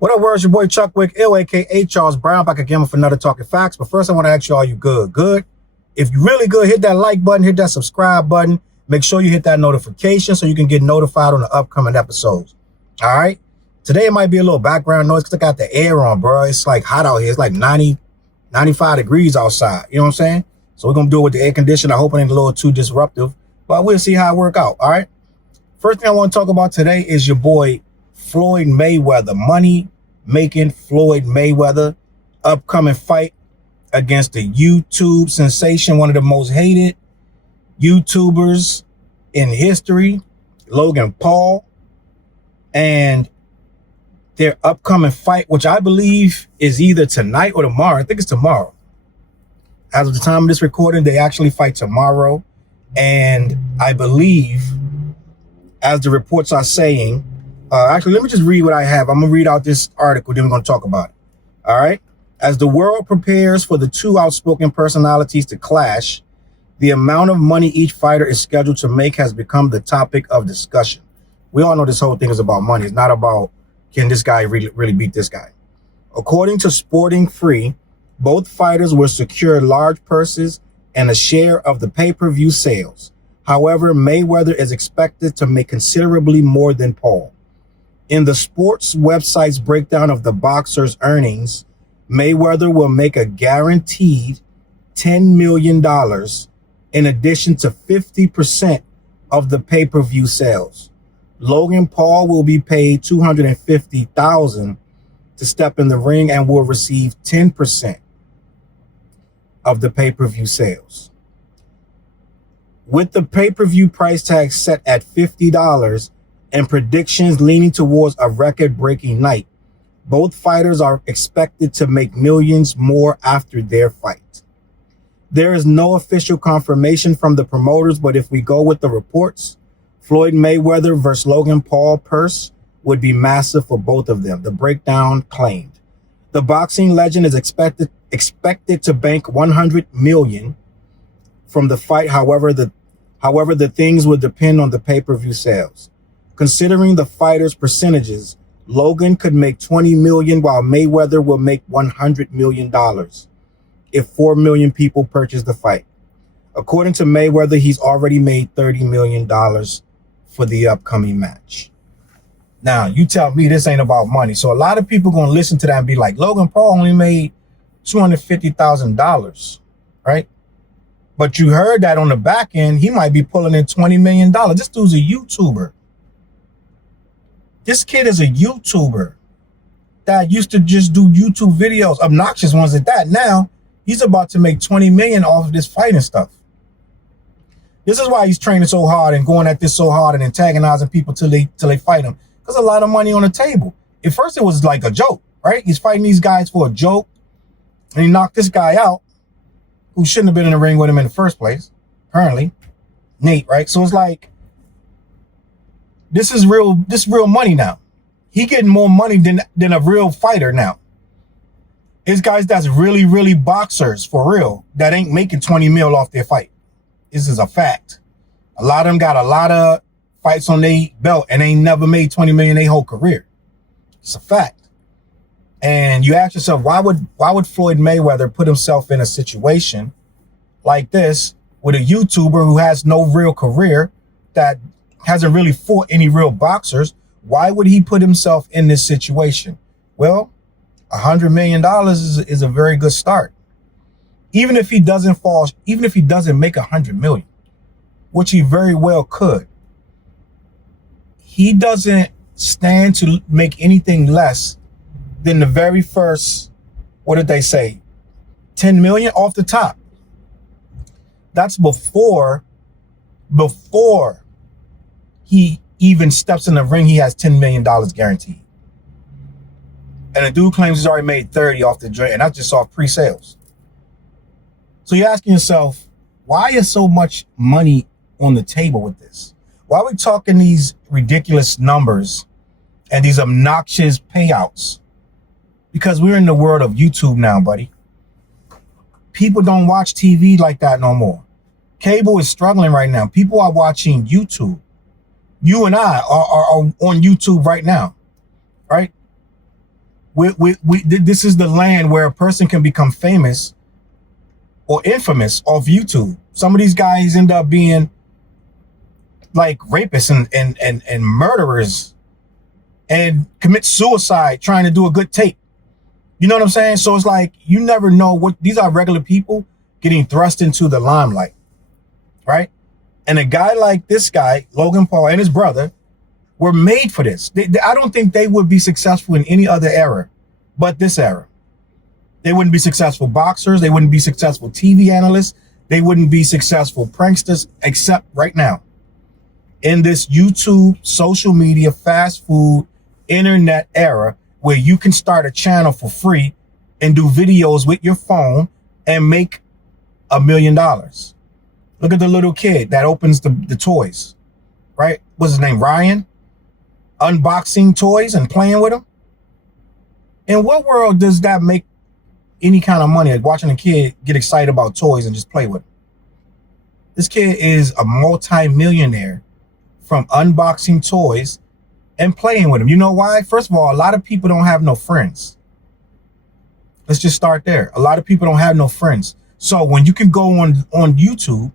What up, world? Your boy Chuck Wick, ill, aka Charles Brown, back again with another Talking Facts. But first, I want to ask you, are you good? Good? If you're really good, hit that like button, hit that subscribe button. Make sure you hit that notification so you can get notified on the upcoming episodes. All right? Today, it might be a little background noise because I got the air on, bro. It's like hot out here. It's like 90, 95 degrees outside. You know what I'm saying? So we're going to do it with the air conditioner. I hope it ain't a little too disruptive, but we'll see how it work out. All right? First thing I want to talk about today is your boy Floyd Mayweather. Money-making Floyd Mayweather. Upcoming fight against the YouTube sensation, one of the most hated YouTubers in history, Logan Paul. And their upcoming fight, which I believe is either tonight or tomorrow. I think it's tomorrow. As of the time of this recording, they actually fight tomorrow. And I believe, as the reports are saying, actually, let me just read what I have. I'm going to read out this article, then we're going to talk about it. All right. As the world prepares for the two outspoken personalities to clash, the amount of money each fighter is scheduled to make has become the topic of discussion. We all know this whole thing is about money. It's not about, can this guy really beat this guy? According to Sporting Free, both fighters will secure large purses and a share of the pay-per-view sales. However, Mayweather is expected to make considerably more than Paul. In the sports website's breakdown of the boxer's earnings, Mayweather will make a guaranteed $10 million in addition to 50% of the pay-per-view sales. Logan Paul will be paid $250,000 to step in the ring and will receive 10% of the pay-per-view sales. With the pay-per-view price tag set at $50 and predictions leaning towards a record-breaking night, both fighters are expected to make millions more after their fight. There is no official confirmation from the promoters, but if we go with the reports, Floyd Mayweather versus Logan Paul purse would be massive for both of them, the breakdown claimed. The boxing legend is expected to bank $100 million from the fight. However, the things would depend on the pay-per-view sales. Considering the fighters' percentages, Logan could make $20 million while Mayweather will make $100 million if 4 million people purchase the fight. According to Mayweather, he's already made $30 million for the upcoming match. Now, you tell me this ain't about money. So a lot of people going to listen to that and be like, Logan Paul only made $250,000, right? But you heard that on the back end, he might be pulling in $20 million. This dude's a YouTuber. This kid is a YouTuber that used to just do YouTube videos, obnoxious ones at that. Now, he's about to make $20 million off of this fighting stuff. This is why he's training so hard and going at this so hard and antagonizing people till they fight him. Because a lot of money on the table. At first, it was like a joke, right? He's fighting these guys for a joke. And he knocked this guy out who shouldn't have been in the ring with him in the first place, apparently. Nate, right? So it's like, this is real money now. He getting more money than a real fighter now. It's guys that's really boxers for real that ain't making 20 mil off their fight. This is a fact. A lot of them got a lot of fights on their belt and ain't never made 20 million their whole career. It's a fact. And you ask yourself, why would Floyd Mayweather put himself in a situation like this with a YouTuber who has no real career, that hasn't really fought any real boxers? Why would he put himself in this situation? Well, $100 million is a very good start. Even if he doesn't make $100 million, which he very well could, he doesn't stand to make anything less than the very first, what did they say, 10 million off the top. That's before he even steps in the ring. He has $10 million guaranteed. And the dude claims he's already made 30 off the joint, and that's just off pre-sales. So you're asking yourself, why is so much money on the table with this? Why are we talking these ridiculous numbers and these obnoxious payouts? Because we're in the world of YouTube now, buddy. People don't watch TV like that no more. Cable is struggling right now. People are watching YouTube. You and I are on YouTube right now, right? this is the land where a person can become famous or infamous off YouTube. Some of these guys end up being like rapists and murderers and commit suicide trying to do a good tape. You know what I'm saying? So it's like, you never know what, these are regular people getting thrust into the limelight, right? And a guy like this guy, Logan Paul, and his brother were made for this. I don't think they would be successful in any other era but this era. They wouldn't be successful boxers. They wouldn't be successful TV analysts. They wouldn't be successful pranksters, except right now. In this YouTube, social media, fast food, internet era, where you can start a channel for free and do videos with your phone and make $1 million. Look at the little kid that opens the toys, right? What's his name, Ryan? Unboxing toys and playing with them. In what world does that make any kind of money, like watching a kid get excited about toys and just play with them? This kid is a multi-millionaire from unboxing toys and playing with them. You know why? First of all, a lot of people don't have no friends. Let's just start there. A lot of people don't have no friends. So when you can go on YouTube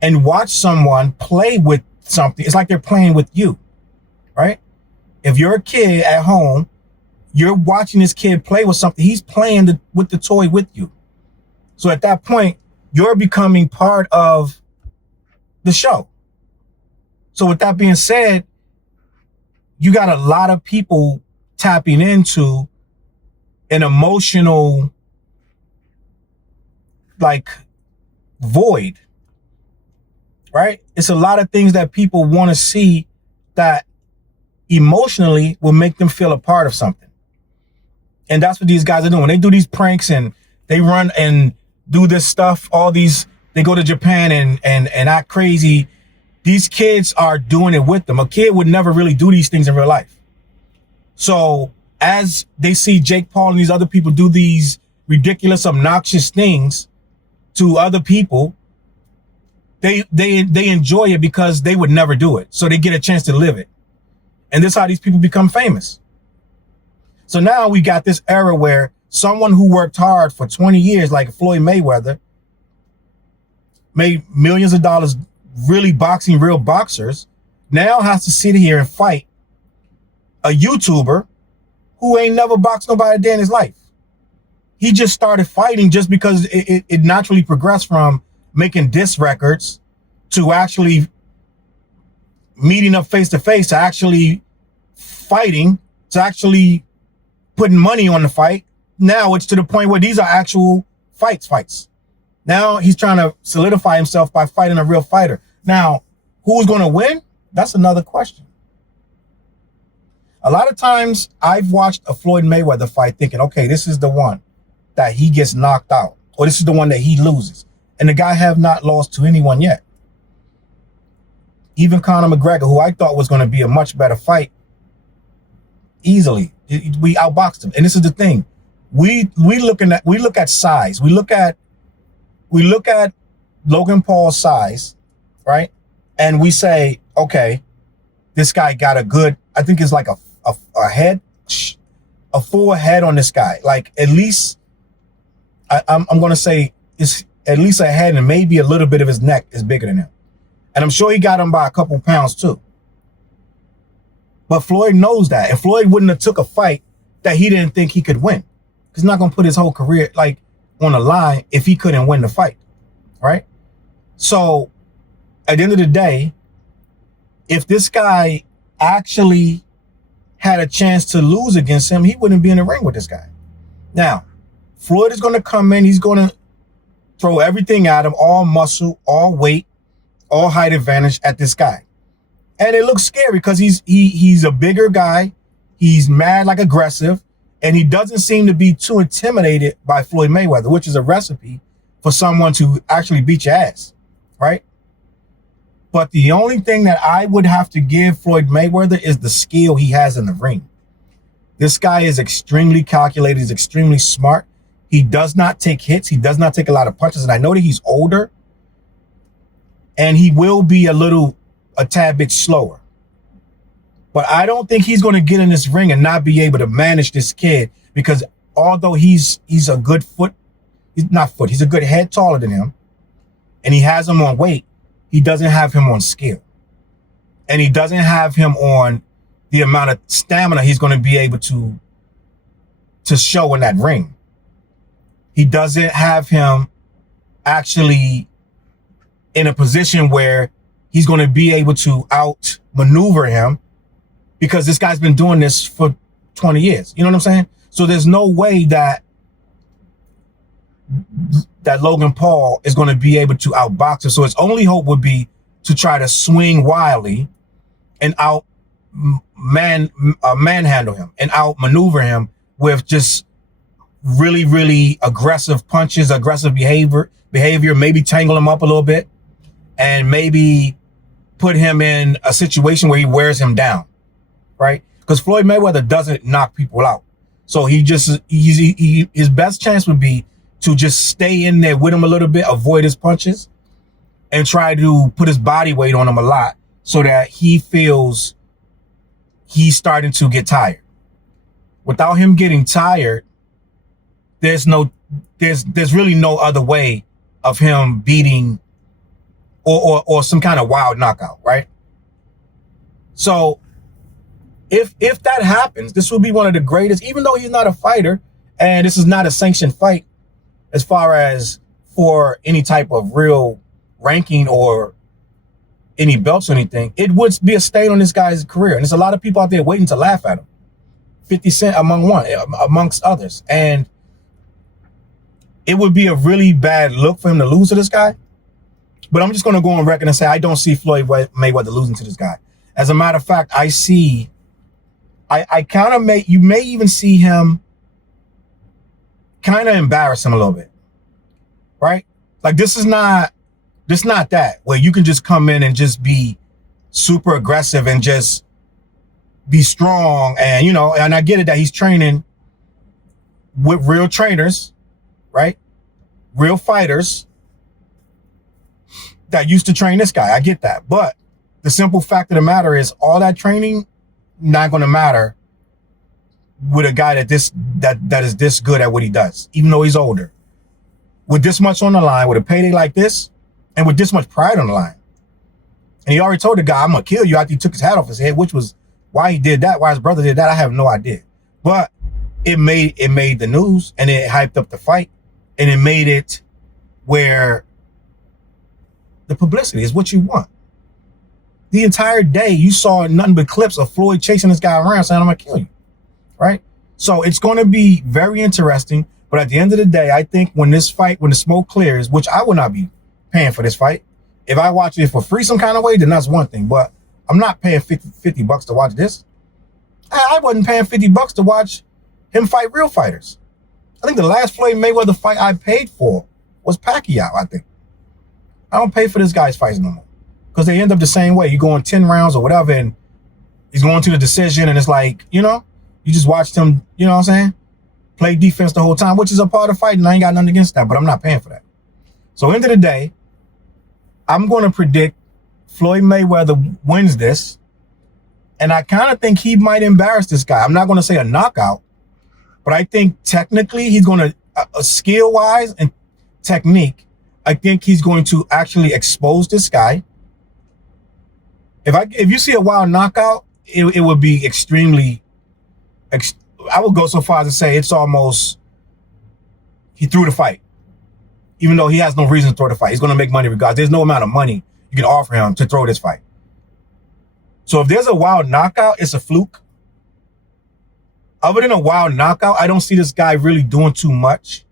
and watch someone play with something, it's like they're playing with you, right? If you're a kid at home, you're watching this kid play with something, he's playing with the toy with you. So at that point, you're becoming part of the show. So with that being said, you got a lot of people tapping into an emotional, like, void, right? It's a lot of things that people want to see that emotionally will make them feel a part of something. And that's what these guys are doing. When they do these pranks and they run and do this stuff, all these, they go to Japan and act crazy. These kids are doing it with them. A kid would never really do these things in real life. So as they see Jake Paul and these other people do these ridiculous, obnoxious things to other people, they enjoy it because they would never do it. So they get a chance to live it. And this is how these people become famous. So now we got this era where someone who worked hard for 20 years, like Floyd Mayweather, made millions of dollars really boxing real boxers, now has to sit here and fight a YouTuber who ain't never boxed nobody a day in his life. He just started fighting just because it naturally progressed from making diss records to actually meeting up face to face, to actually fighting, to actually putting money on the fight. Now it's to the point where these are actual fights. Now he's trying to solidify himself by fighting a real fighter. Now, who's going to win? That's another question. A lot of times I've watched a Floyd Mayweather fight thinking, okay, this is the one that he gets knocked out, or this is the one that he loses. And the guy have not lost to anyone yet. Even Conor McGregor, who I thought was going to be a much better fight, easily, we outboxed him. And this is the thing. We look at size. We look at Logan Paul's size, right? And we say, okay, this guy got a good, I think it's like a head, a full head on this guy. Like at least, I'm going to say it's at least a head, and maybe a little bit of his neck is bigger than him. And I'm sure he got him by a couple pounds too. But Floyd knows that. And Floyd wouldn't have took a fight that he didn't think he could win. He's not going to put his whole career like on the line if he couldn't win the fight, right? So at the end of the day, if this guy actually had a chance to lose against him, he wouldn't be in the ring with this guy. Now, Floyd is going to come in. He's going to throw everything at him, all muscle, all weight, all height advantage at this guy. And it looks scary because he's a bigger guy. He's mad, like aggressive, and he doesn't seem to be too intimidated by Floyd Mayweather, which is a recipe for someone to actually beat your ass, right? But the only thing that I would have to give Floyd Mayweather is the skill he has in the ring. This guy is extremely calculated. He's extremely smart. He does not take hits. He does not take a lot of punches. And I know that he's older, and he will be a tad bit slower. But I don't think he's going to get in this ring and not be able to manage this kid because although he's a good he's a good head taller than him, and he has him on weight, he doesn't have him on skill. And he doesn't have him on the amount of stamina he's going to be able to show in that ring. He doesn't have him actually in a position where he's going to be able to outmaneuver him, because this guy's been doing this for 20 years. You know what I'm saying? So there's no way that Logan Paul is going to be able to outbox him. So his only hope would be to try to swing wildly and manhandle him and outmaneuver him with just really, really aggressive punches, aggressive behavior, maybe tangle him up a little bit, and maybe put him in a situation where he wears him down, right? Because Floyd Mayweather doesn't knock people out. So his best chance would be to just stay in there with him a little bit, avoid his punches, and try to put his body weight on him a lot so that he feels he's starting to get tired. Without him getting tired, there's really no other way of him beating or some kind of wild knockout, right? So if that happens, this will be one of the greatest, even though he's not a fighter and this is not a sanctioned fight as far as for any type of real ranking or any belts or anything, it would be a stain on this guy's career. And there's a lot of people out there waiting to laugh at him. 50 Cent amongst others. And it would be a really bad look for him to lose to this guy. But I'm just going to go on record and say I don't see Floyd Mayweather losing to this guy. As a matter of fact, I kind of you may even see him kind of embarrass him a little bit, right? Like this is not that where you can just come in and just be super aggressive and just be strong. And, you know, and I get it that he's training with real trainers, right? Real fighters that used to train this guy. I get that. But the simple fact of the matter is all that training not going to matter with a guy that is this good at what he does, even though he's older. With this much on the line, with a payday like this, and with this much pride on the line. And he already told the guy, I'm going to kill you after he took his hat off his head, which was why he did that, why his brother did that. I have no idea. But it made the news, and it hyped up the fight, and it made it where the publicity is what you want. The entire day, you saw nothing but clips of Floyd chasing this guy around saying, I'm going to kill you, right? So it's going to be very interesting. But at the end of the day, I think when the smoke clears, which I will not be paying for this fight. If I watch it for free some kind of way, then that's one thing. But I'm not paying 50 bucks to watch this. I wasn't paying 50 bucks to watch him fight real fighters. I think the last Floyd Mayweather fight I paid for was Pacquiao, I think. I don't pay for this guy's fights no more. Because they end up the same way. You go in 10 rounds or whatever, and he's going to the decision, and it's like, you know, you just watched him, you know what I'm saying? Play defense the whole time, which is a part of fighting. I ain't got nothing against that, but I'm not paying for that. So end of the day, I'm going to predict Floyd Mayweather wins this. And I kind of think he might embarrass this guy. I'm not going to say a knockout, but I think technically he's going to, skill-wise and technique, I think he's going to actually expose this guy. If you see a wild knockout, it would be extremely, I would go so far as to say it's almost, he threw the fight. Even though he has no reason to throw the fight. He's going to make money regardless. There's no amount of money you can offer him to throw this fight. So if there's a wild knockout, it's a fluke. Other than a wild knockout, I don't see this guy really doing too much.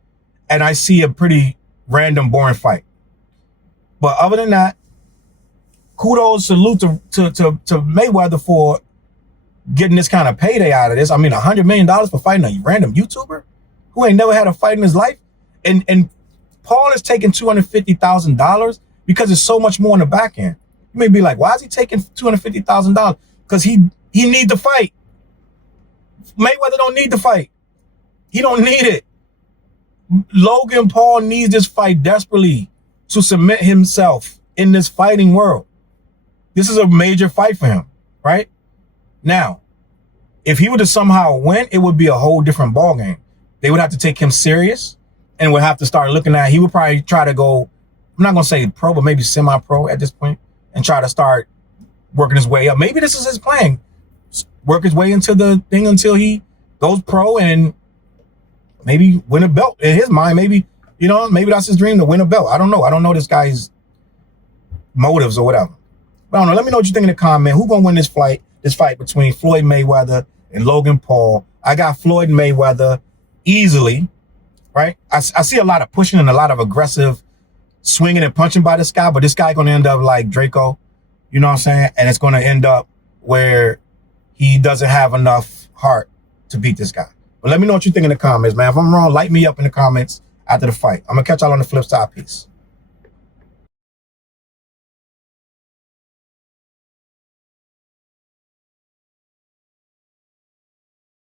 And I see a pretty random, boring fight. But other than that, kudos, salute to Mayweather for getting this kind of payday out of this. I mean, $100 million for fighting a random YouTuber who ain't never had a fight in his life. And Paul is taking $250,000 because there's so much more on the back end. You may be like, why is he taking $250,000? Because he need the fight. Mayweather don't need the fight. He don't need it. Logan Paul needs this fight desperately to cement himself in this fighting world. This is a major fight for him, right? Now, if he were to somehow win, it would be a whole different ballgame. They would have to take him serious and would have to start looking at, he would probably try to go, I'm not going to say pro, but maybe semi-pro at this point, and try to start working his way up. Maybe this is his plan. Work his way into the thing until he goes pro and maybe win a belt. In his mind, maybe, you know, maybe that's his dream, to win a belt. I don't know. I don't know this guy's motives or whatever. But I don't know. Let me know what you think in the comment. Who's going to win this fight between Floyd Mayweather and Logan Paul? I got Floyd Mayweather easily, right? I see a lot of pushing and a lot of aggressive swinging and punching by this guy, but this guy going to end up like Draco, you know what I'm saying? And it's going to end up where he doesn't have enough heart to beat this guy. But let me know what you think in the comments, man. If I'm wrong, light me up in the comments after the fight. I'm going to catch y'all on the flip side. Peace.